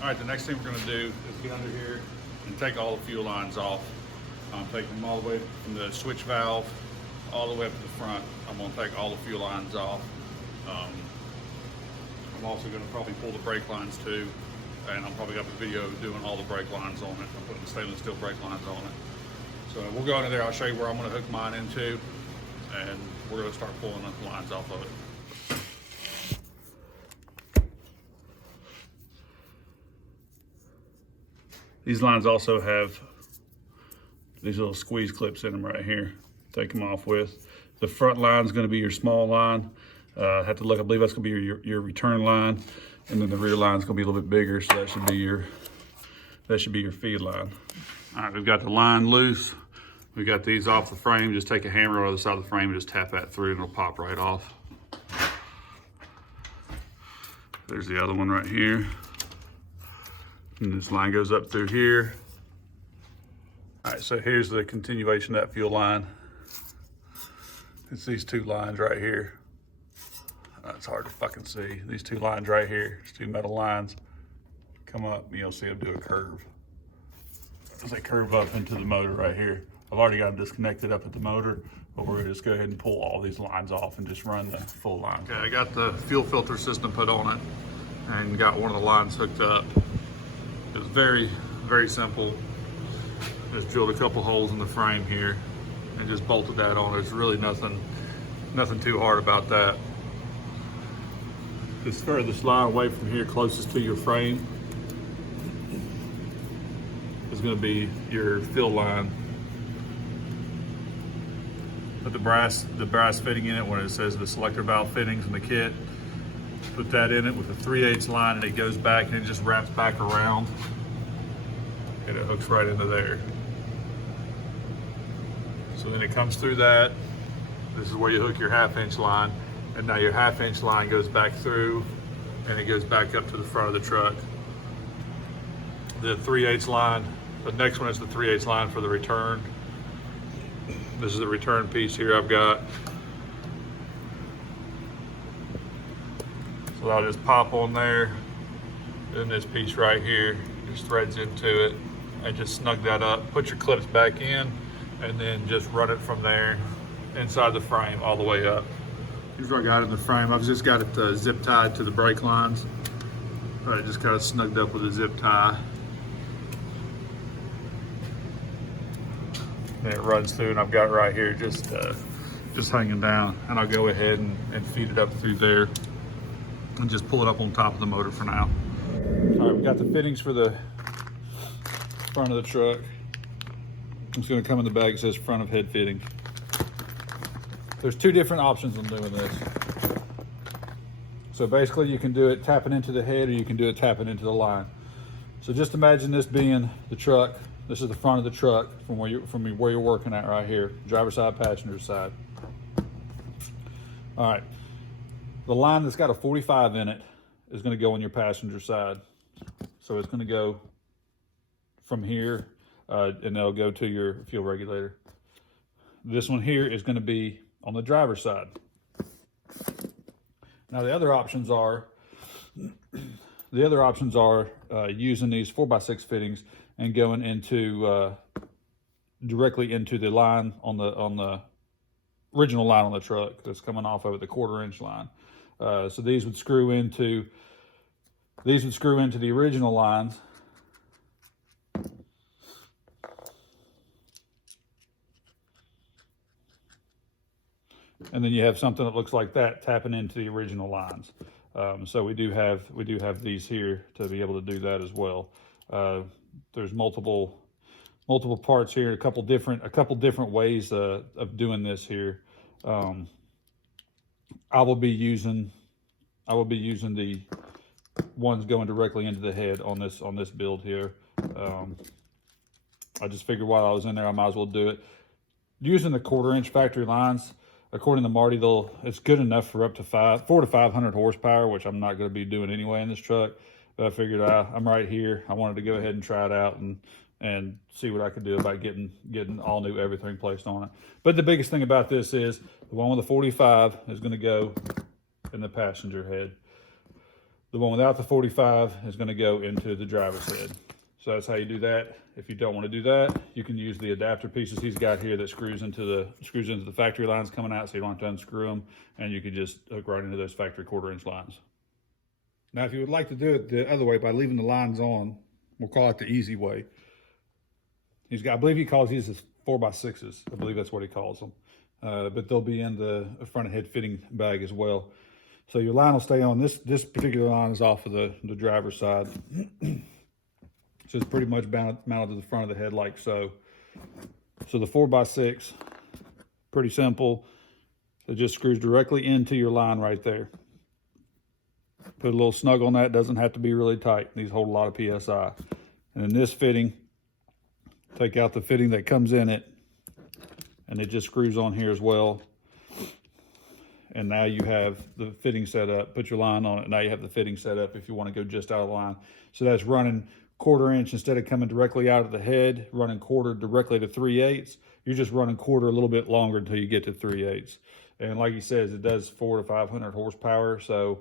All right, the next thing we're gonna do is get under here and take all the fuel lines off. Take them all the way from the switch valve all the way up to the front. I'm gonna take all the fuel lines off. I'm also gonna probably pull the brake lines too, and I'll probably have a video doing all the brake lines on it. I'm putting the stainless steel brake lines on it. So we'll go into there, I'll show you where I'm gonna hook mine into, and we're gonna start pulling the lines off of it. These lines also have these little squeeze clips in them right here. Take them off with. The front line is going to be your small line. Have to look, I believe that's going to be your return line, and then the rear line is going to be a little bit bigger, so that should be your feed line. All right, we've got the line loose. We got these off the frame. Just take a hammer on the side of the frame and just tap that through, and it'll pop right off. There's the other one right here. And this line goes up through here. All right, so here's the continuation of that fuel line. It's these two lines right here. It's hard to fucking see. These two lines right here, these two metal lines come up, and you'll see them do a curve. As they curve up into the motor right here. I've already got them disconnected up at the motor, but we're gonna just go ahead and pull all these lines off and just run the full line. Okay, I got the fuel filter system put on it and got one of the lines hooked up. It was very, very simple. Just drilled a couple holes in the frame here and just bolted that on. There's really nothing too hard about that. Just furthest line away from here, closest to your frame, is going to be your fill line. Put the brass fitting in it when it says the selector valve fittings in the kit. Put that in it with a 3/8 line, and it goes back and it just wraps back around and it hooks right into there. So then it comes through that. This is where you hook your 1/2 inch line, and now your 1/2 inch line goes back through and it goes back up to the front of the truck. The 3/8 line, the next one is the 3/8 line for the return. This is the return piece here I've got. So I'll just pop on there. Then this piece right here just threads into it, and just snug that up. Put your clips back in, and then just run it from there inside the frame all the way up. Here's what I got in the frame. I've just got it zip tied to the brake lines. All right, just kind of snugged up with a zip tie. And it runs through, and I've got it right here just hanging down. And I'll go ahead and feed it up through there and just pull it up on top of the motor for now. All right, we got the fittings for the front of the truck. It's going to come in the bag. It says front of head fitting. There's two different options on doing this. So basically you can do it tapping into the head, or you can do it tapping into the line. So just imagine this being the truck. This is the front of the truck from where you're working at right here, driver's side, passenger side. All right, the line that's got a 45 in it is going to go on your passenger side. So it's going to go from here, and that'll go to your fuel regulator. This one here is going to be on the driver's side. Now the other options are using these 4x6 fittings and going into directly into the line on the original line on the truck that's coming off of it, the 1/4 inch line. So these would screw into the original lines. And then you have something that looks like that tapping into the original lines. So we do have these here to be able to do that as well. There's multiple parts here, a couple different ways of doing this here. I will be using the ones going directly into the head on this build here. I just figured while I was in there, I might as well do it. Using the 1/4 inch factory lines, according to Marty, it's good enough for up to 400 to 500 horsepower, which I'm not going to be doing anyway in this truck. But I figured I'm right here. I wanted to go ahead and try it out and see what I could do about getting all new everything placed on it. But the biggest thing about this is the one with the 45 is going to go in the passenger head. The one without the 45 is going to go into the driver's head. So that's how you do that. If you don't want to do that, you can use the adapter pieces he's got here that screws into the factory lines coming out, so you don't have to unscrew them, and you could just hook right into those factory 1/4-inch lines. Now, if you would like to do it the other way by leaving the lines on, we'll call it the easy way. He's got, I believe he calls these as 4x6s. I believe that's what he calls them. But they'll be in the front of head fitting bag as well. So your line will stay on. This particular line is off of the driver's side. So it's pretty much mounted to the front of the head like so. So the 4x6, pretty simple. It just screws directly into your line right there. Put a little snug on that. Doesn't have to be really tight. These hold a lot of PSI. And in this fitting, take out the fitting that comes in it, and it just screws on here as well. And now you have the fitting set up. Put your line on it. Now you have the fitting set up if you want to go just out of line. So that's running 1/4 inch instead of coming directly out of the head, running 1/4 directly to 3/8. You're just running 1/4 a little bit longer until you get to 3/8. And like he says, it does 400 to 500 horsepower. So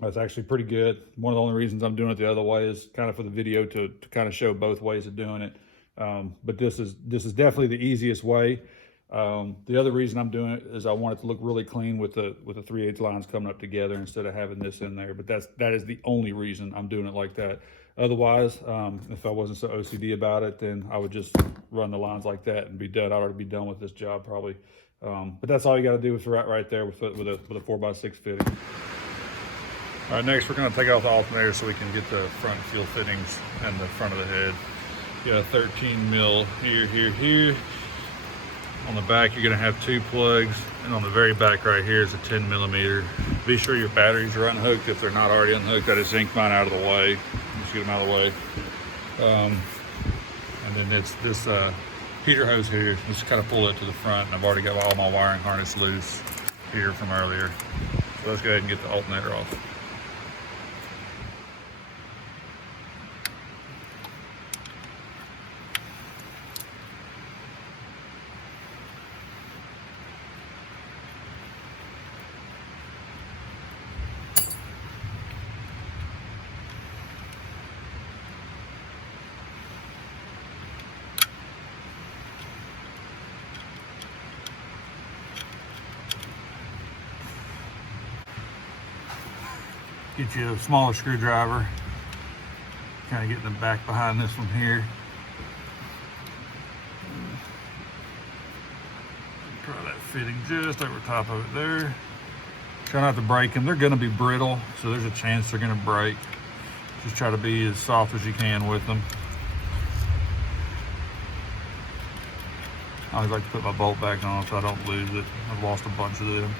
that's actually pretty good. One of the only reasons I'm doing it the other way is kind of for the video to kind of show both ways of doing it. But this is definitely the easiest way. The other reason I'm doing it is I want it to look really clean with the 3/8 lines coming up together instead of having this in there. But that is the only reason I'm doing it like that. Otherwise, if I wasn't so OCD about it, then I would just run the lines like that and be done. I'd already be done with this job probably. But that's all you got to do is right there with a 4x6 fitting. All right, next we're going to take off the alternator so we can get the front fuel fittings and the front of the head. You got a 13 mil here. On the back, you're going to have 2 plugs, and on the very back right here is a 10 millimeter. Be sure your batteries are unhooked. If they're not already unhooked, I just yanked mine out of the way. Just get them out of the way. And then it's this heater hose here. Just kind of pull it to the front, and I've already got all my wiring harness loose here from earlier. So let's go ahead and get the alternator off. Get you a smaller screwdriver, kind of getting them back behind this one here. Try that fitting just over top of it there. Try not to break them. They're going to be brittle, so there's a chance they're going to break. Just try to be as soft as you can with them. I always like to put my bolt back on so I don't lose it. I've lost a bunch of them.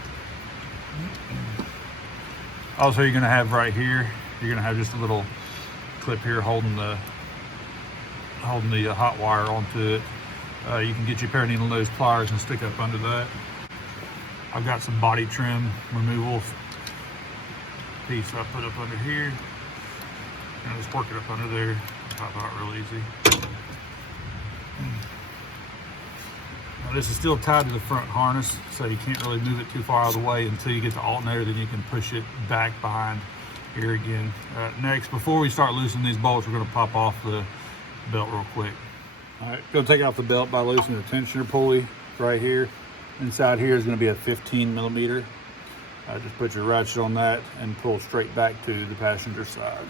Also, you're going to have right here, you're going to have just a little clip here holding the hot wire onto it. You can get your pair of needle nose pliers and stick up under that. I've got some body trim removal piece I put up under here. And just work it up under there, pop out real easy. Now this is still tied to the front harness, so you can't really move it too far out of the way until you get the alternator, then you can push it back behind here again. Next, before we start loosening these bolts, we're going to pop off the belt real quick. All right, going to take off the belt by loosening the tensioner pulley right here. Inside here is going to be a 15 millimeter. Just put your ratchet on that and pull straight back to the passenger side.